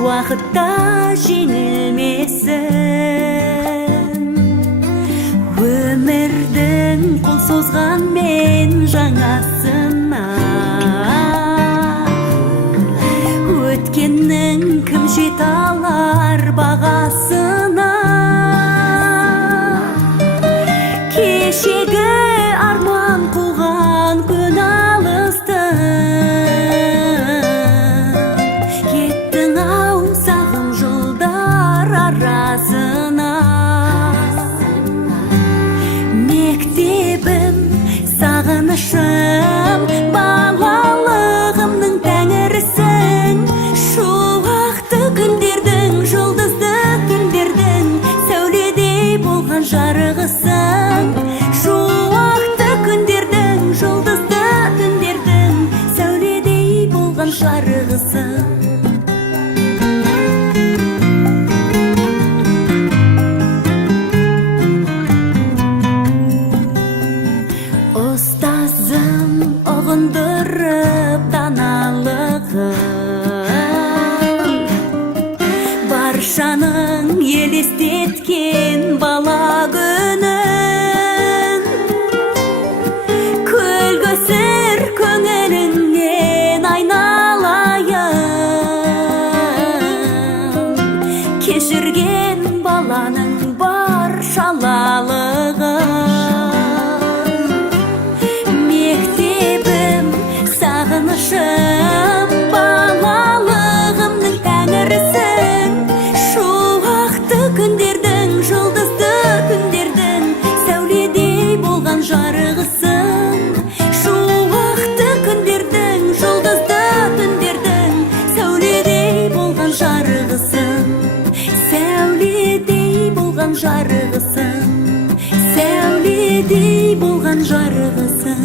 уақытта жеңілмесін. Өмірдің қол созған мен жаңасына, өткеннің кім жете алар бағасына. Кешегі арман қуған күн алысты, кеттің ау сағым жылдар арасына. Мектебім, сағынышым, балалығымның тәңірісің. Шуақты күндердің, жұлдызды түндердің сәуледей болған жарығысың. Шуақты күндердің, жұлдызды түндердің сәуледей болған жарығысың. Ұстазым ұғындырып даналығын, баршаның елестеткен бала күнін. Көлгісір көңіліңнен айналайын, кешірген баланың баршалалығын. Мектебім, сағынышым, балалығымның тәңірісің. Шуақты күндердің, жұлдызды түндердің сәуледей болған жарығысың. Шуақты күндердің, жұлдызды түндердің сәуледей болған жарығысың. Сәуледей болған жарығысың. Сәуледей болған жарығысың.